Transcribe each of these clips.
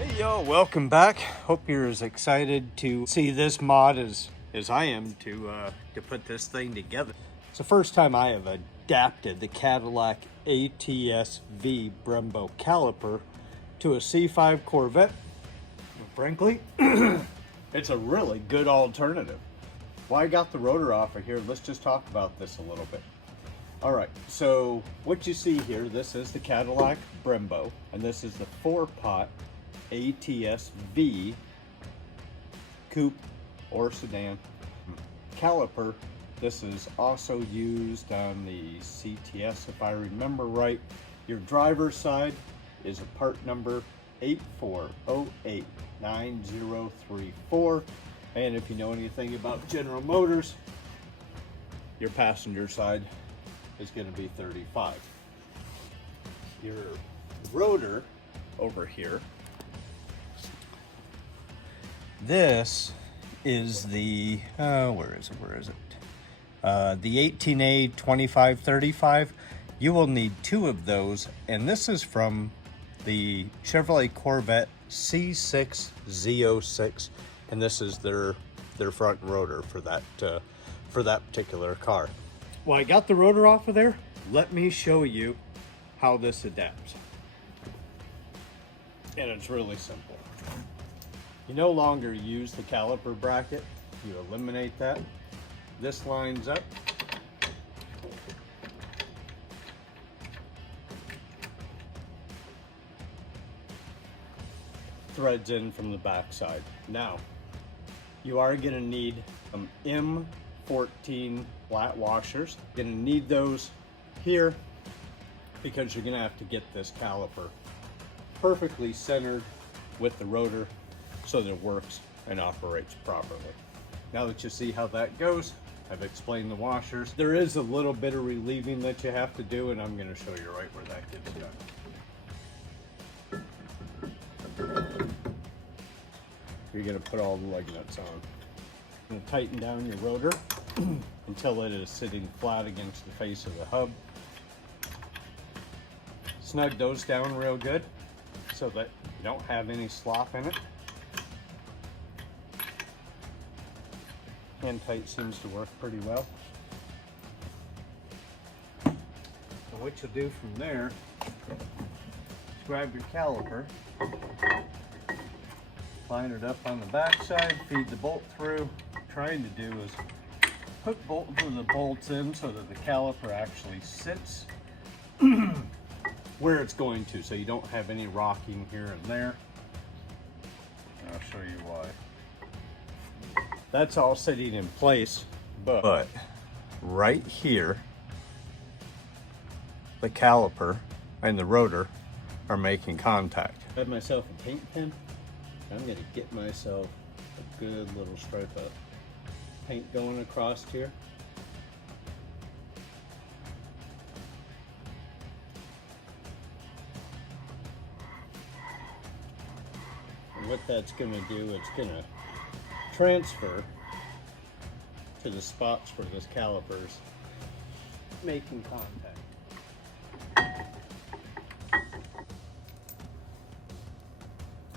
Hey yo, welcome back. Hope you're as excited to see this mod as I am to put this thing together. It's the first time I have adapted the Cadillac ATS-V Brembo caliper to a C5 Corvette. And frankly, it's a really good alternative. Well, I got the rotor off of here. Let's just talk about this a little bit. All right, so what you see here, this is the Cadillac Brembo, and this is the 4-pot ATS-V coupe or sedan caliper. This is also used on the CTS, if I remember right. Your driver's side is a part number 84089034, and if you know anything about General Motors, your passenger side is going to be 35. Your rotor over here, this is the where is it? The 18A 2535. You will need 2 of those, and this is from the Chevrolet Corvette C6 Z06, and this is their front rotor for that particular car. Well, I got the rotor off of there. Let me show you how this adapts. And it's really simple. You no longer use the caliper bracket. You eliminate that. This lines up. Threads in from the back side. Now, you are going to need some M14 flat washers. You're going to need those here because you're going to have to get this caliper perfectly centered with the rotor so that it works and operates properly. Now that you see how that goes, I've explained the washers. There is a little bit of relieving that you have to do, and I'm going to show you right where that gets done. You're going to put all the lug nuts on. You're going to tighten down your rotor until it is sitting flat against the face of the hub. Snug those down real good so that you don't have any slop in it. Hand tight seems to work pretty well. So what you'll do from there is grab your caliper, line it up on the back side, feed the bolt through. What I'm trying to do is put both of the bolts in so that the caliper actually sits where it's going to, so you don't have any rocking here and there. And I'll show you why. That's all sitting in place, but right here, the caliper and the rotor are making contact. I have myself a paint pen. I'm going to get myself a good little stripe of paint going across here. And what that's going to do, it's going to transfer to the spots where this caliper's making contact.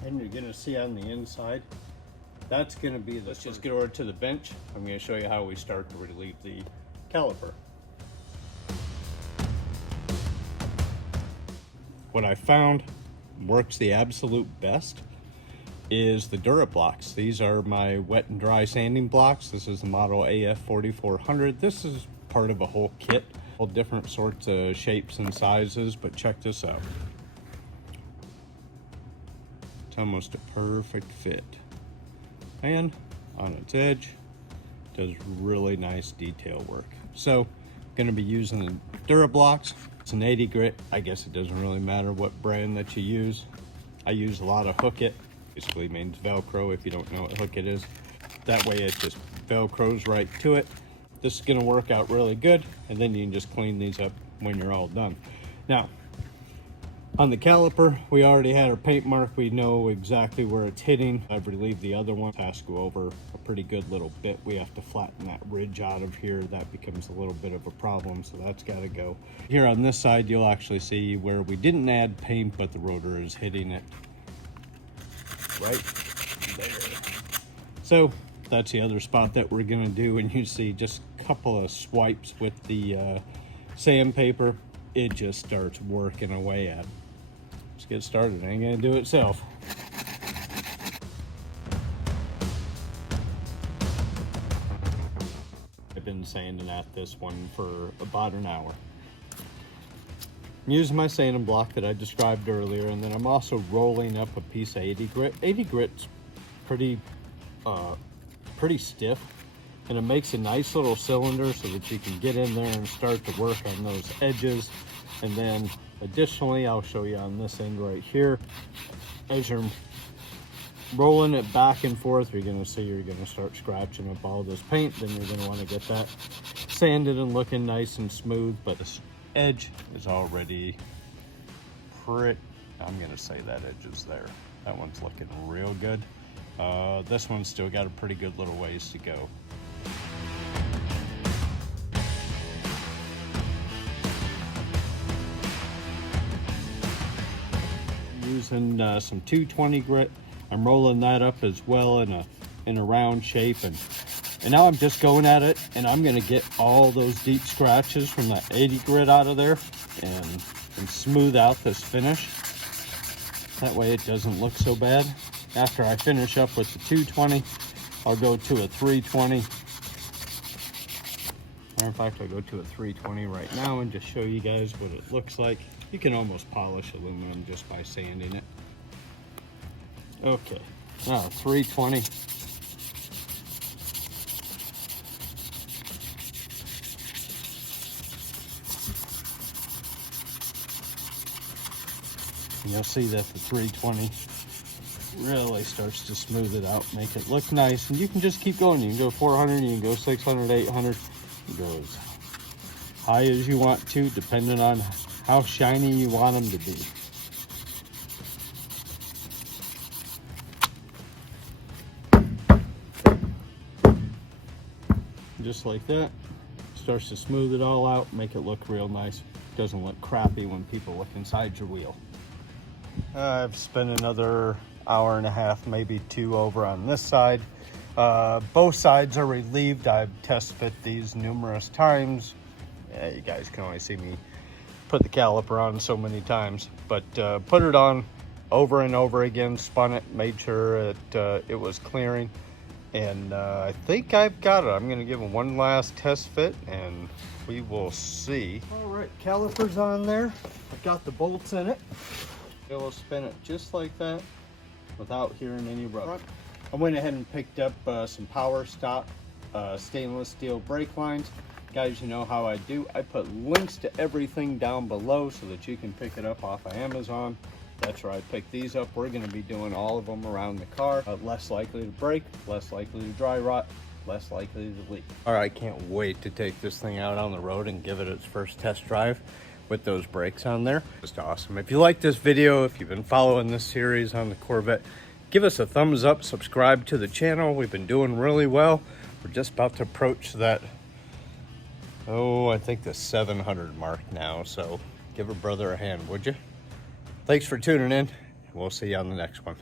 And you're going to see on the inside, that's going to be the, let's just get over to the bench. I'm going to show you how we start to relieve the caliper. What I found works the absolute best is the Durablocks. These are my wet and dry sanding blocks. This is the model AF4400. This is part of a whole kit, all different sorts of shapes and sizes, but check this out. It's almost a perfect fit. And on its edge, does really nice detail work. So, going to be using the Durablocks. It's an 80 grit. I guess it doesn't really matter what brand that you use. I use a lot of Hook It. Basically means Velcro if you don't know what Hook It is. That way it just Velcros right to it. This is going to work out really good, and then you can just clean these up when you're all done. Now, on the caliper, we already had our paint mark. We know exactly where it's hitting. I've relieved the other one. It has to go over a pretty good little bit. We have to flatten that ridge out of here. That becomes a little bit of a problem, so that's got to go. Here on this side, you'll actually see where we didn't add paint, but the rotor is hitting it. right there. So that's the other spot that we're gonna do, and you see just a couple of swipes with the sandpaper, it just starts working away at it. Let's get started. I ain't gonna do it self. I've been sanding at this one for about an hour. I'm using my sanding block that I described earlier, and then I'm also rolling up a piece of 80 grit. 80 grit's pretty stiff, and it makes a nice little cylinder so that you can get in there and start to work on those edges. And then additionally, I'll show you on this end right here, as you're rolling it back and forth, you're going to see you're going to start scratching up all this paint. Then you're going to want to get that sanded and looking nice and smooth, but this edge is already pretty, I'm going to say that edge is there. That one's looking real good. This one's still got a pretty good little ways to go. Using some 220 grit, I'm rolling that up as well in a round shape, and now I'm just going at it, and I'm going to get all those deep scratches from that 80 grit out of there and smooth out this finish. That way it doesn't look so bad. After I finish up with the 220, I'll go to a 320. Matter of fact, I'll go to a 320 right now and just show you guys what it looks like. You can almost polish aluminum just by sanding it. Okay, now 320. And you'll see that the 320 really starts to smooth it out, make it look nice, and you can just keep going. You can go 400, you can go 600, 800, you go as high as you want to, depending on how shiny you want them to be. Just like that, starts to smooth it all out, make it look real nice. Doesn't look crappy when people look inside your wheel. I've spent another hour and a half, maybe two over on this side. Both sides are relieved. I've test fit these numerous times. Yeah, you guys can only see me put the caliper on so many times, but put it on over and over again, spun it, made sure it was clearing, and I think I've got it. I'm gonna give it one last test fit and we will see. All right, caliper's on there. I've got the bolts in it. It will spin it just like that without hearing any rub. I went ahead and picked up some Powerstop stainless steel brake lines. Guys, you know how I do. I put links to everything down below so that you can pick it up off of Amazon. That's where I picked these up. We're going to be doing all of them around the car. Less likely to break, less likely to dry rot, less likely to leak. All right, I can't wait to take this thing out on the road and give it its first test drive with those brakes on there. Just awesome. If you like this video, if you've been following this series on the Corvette, give us a thumbs up, subscribe to the channel. We've been doing really well. We're just about to approach that, I think the 700 mark now. So give a brother a hand, would you? Thanks for tuning in. We'll see you on the next one.